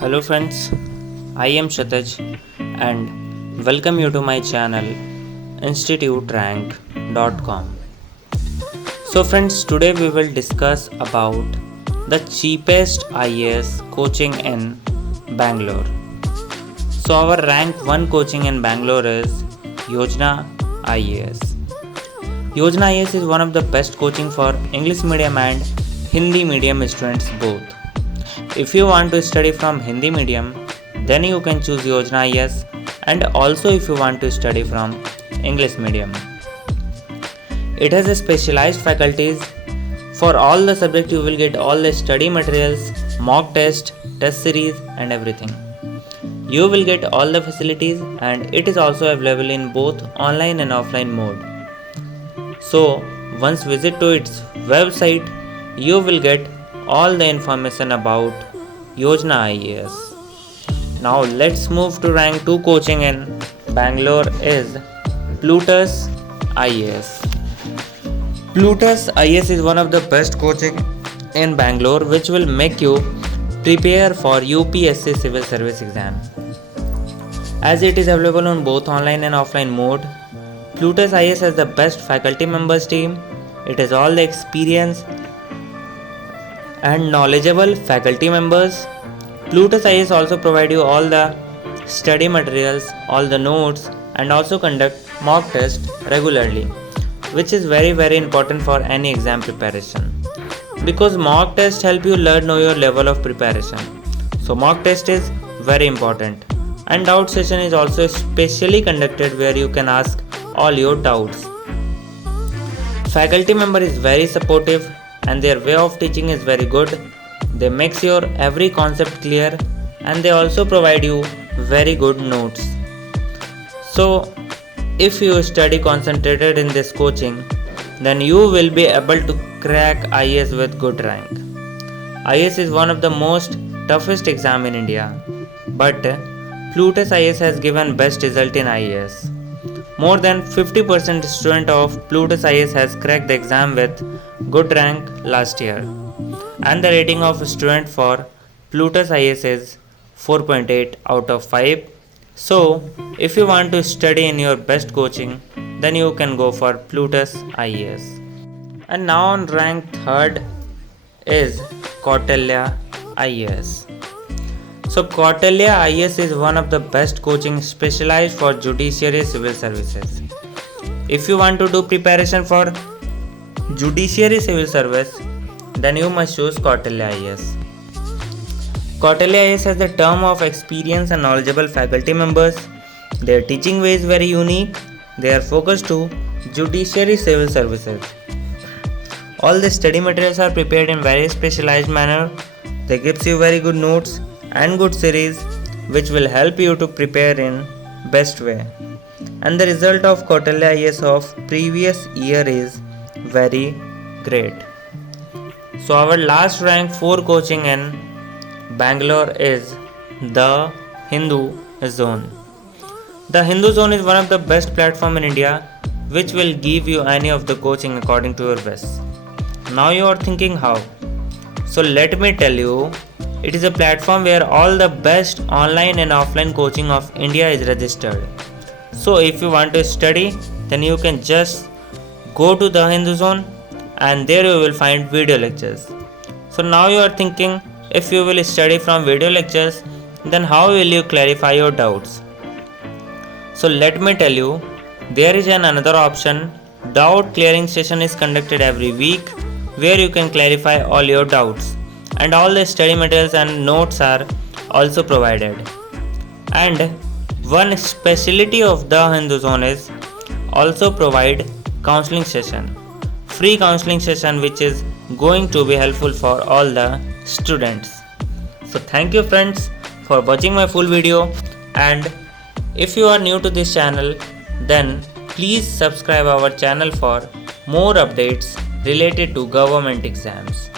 Hello friends, I am Shataj and welcome you to my channel instituterank.com. So friends, today we will discuss about the cheapest IAS coaching in Bangalore. So our rank 1 coaching in Bangalore is Yojana IAS. Yojana IAS is one of the best coaching for English medium and Hindi medium students both. If you want to study from Hindi medium, then you can choose Yojana IAS, and also if you want to study from English medium. It has a specialized faculties. For all the subjects you will get all the study materials, mock test series and everything. You will get all the facilities and it is also available in both online and offline mode. So once visit to its website, you will get all the information about Yojana IAS. Now let's move to rank 2 coaching in Bangalore is Plutus IAS. Plutus IAS is one of the best coaching in Bangalore which will make you prepare for UPSC civil service exam. As it is available on both online and offline mode, Plutus IAS has the best faculty members team. It has all the experience and knowledgeable faculty members. Plutus IAS also provide you all the study materials, all the notes, and also conduct mock test regularly, which is very important for any exam preparation, because mock test help you know your level of preparation. So mock test is very important, and doubt session is also specially conducted where you can ask all your doubts. Faculty member is very supportive and their way of teaching is very good. They make your every concept clear and they also provide you very good notes. So if you study concentrated in this coaching, then you will be able to crack IAS with good rank. IAS is one of the most toughest exam in India, but Plutus IAS has given best result in IAS. More than 50% student of Plutus IAS has cracked the exam with good rank last year, and the rating of student for Plutus IAS is 4.8 out of 5. So if you want to study in your best coaching, then you can go for Plutus IAS. And now on rank 3rd is Kautilya IAS. So Kautilya IAS is one of the best coaching specialized for judiciary civil services. If you want to do preparation for judiciary civil service, then you must choose Kautilya IAS. Kautilya IAS has the term of experience and knowledgeable faculty members. Their teaching way is very unique. They are focused to judiciary civil services. All the study materials are prepared in very specialized manner. They gives you very good notes and good series which will help you to prepare in best way. And the result of Kautilya IAS of previous year is very great. So our last rank 4 coaching in Bangalore is the Hindu Zone. The Hindu Zone is one of the best platform in India which will give you any of the coaching according to your best. Now you are thinking how? So let me tell you, it is a platform where all the best online and offline coaching of India is registered. So if you want to study, then you can just go to the Hindu Zone and there you will find video lectures. So now you are thinking, if you will study from video lectures, then how will you clarify your doubts? So let me tell you, there is another option. Doubt clearing session is conducted every week where you can clarify all your doubts, and all the study materials and notes are also provided. And one specialty of the Hindu Zone is also provide counseling session, free counseling session, which is going to be helpful for all the students. So thank you friends for watching my full video, and if you are new to this channel, then please subscribe our channel for more updates related to government exams.